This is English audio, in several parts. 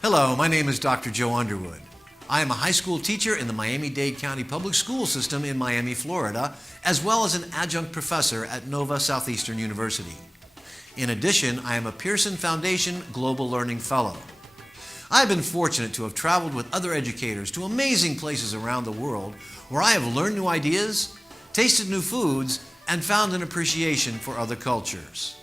Hello, my name is Dr. Joe Underwood. I am a high school teacher in the Miami-Dade County Public School System in Miami, Florida, as well as an adjunct professor at Nova Southeastern University. In addition, I am a Pearson Foundation Global Learning Fellow. I have been fortunate to have traveled with other educators to amazing places around the world where I have learned new ideas, tasted new foods, and found an appreciation for other cultures.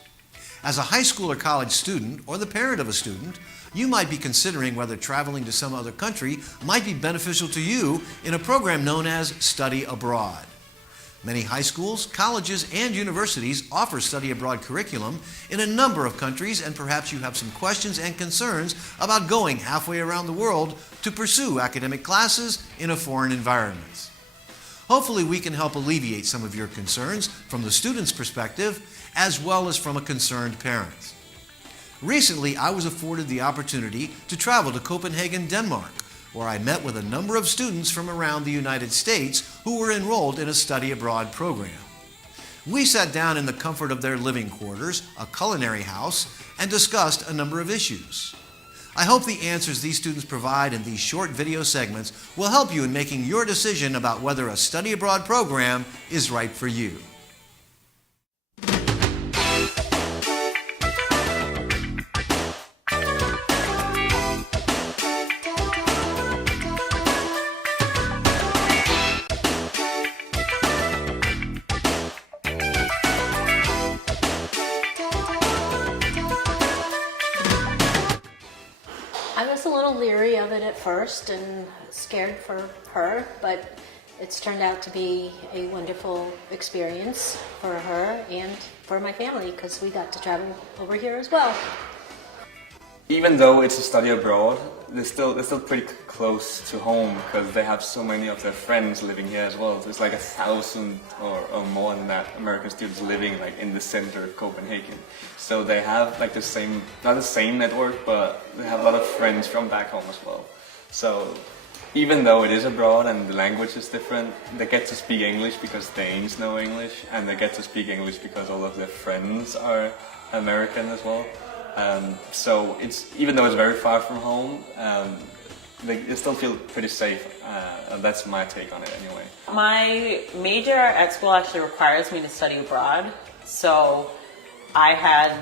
As a high school or college student, or the parent of a student, you might be considering whether traveling to some other country might be beneficial to you in a program known as Study Abroad. Many high schools, colleges, and universities offer study abroad curriculum in a number of countries, and perhaps you have some questions and concerns about going halfway around the world to pursue academic classes in a foreign environment. Hopefully we can help alleviate some of your concerns from the student's perspective as well as from a concerned parent. Recently, I was afforded the opportunity to travel to Copenhagen, Denmark, where I met with a number of students from around the United States who were enrolled in a study abroad program. We sat down in the comfort of their living quarters, a culinary house, and discussed a number of issues. I hope the answers these students provide in these short video segments will help you in making your decision about whether a study abroad program is right for you. I was a little leery of it at first and scared for her, but it's turned out to be a wonderful experience for her and for my family because we got to travel over here as well. Even though it's a study abroad, they're still pretty close to home because they have so many of their friends living here as well. There's like 1,000 or more than that American students living like in the center of Copenhagen. So they have like the same, not the same network, but they have a lot of friends from back home as well. So even though it is abroad and the language is different, they get to speak English because Danes know English, and they get to speak English because all of their friends are American as well. So it's, even though it's very far from home, they still feel pretty safe. That's my take on it anyway. My major at school actually requires me to study abroad, so I had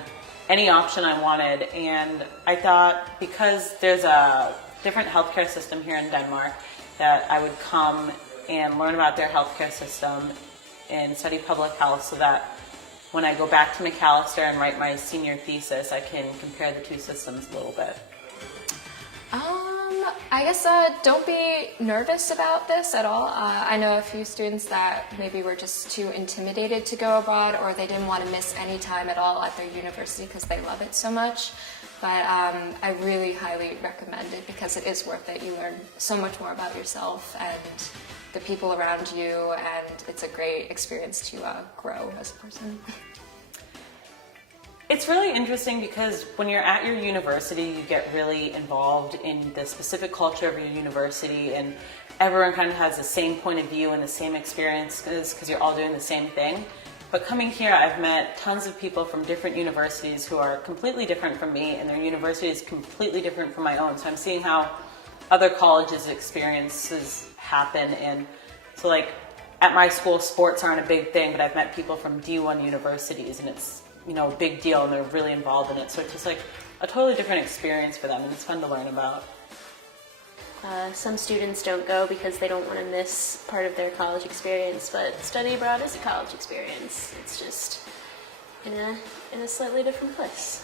any option I wanted, and I thought because there's a different healthcare system here in Denmark that I would come and learn about their healthcare system and study public health so that when I go back to McAllister and write my senior thesis, I can compare the two systems a little bit. I guess don't be nervous about this at all. I know a few students that maybe were just too intimidated to go abroad, or they didn't want to miss any time at all at their university because they love it so much. But I really highly recommend it because it is worth it. You learn so much more about yourself and the people around you, and it's a great experience to grow as a person. It's really interesting because when you're at your university, you get really involved in the specific culture of your university, and everyone kind of has the same point of view and the same experiences because you're all doing the same thing. But coming here, I've met tons of people from different universities who are completely different from me, and their university is completely different from my own. So I'm seeing how other colleges' experiences happen. And so like at my school, sports aren't a big thing, but I've met people from D1 universities, and it's, you know, a big deal, and they're really involved in it. So it's just like a totally different experience for them, and it's fun to learn about. Some students don't go because they don't want to miss part of their college experience, but study abroad is a college experience. It's just in a slightly different place.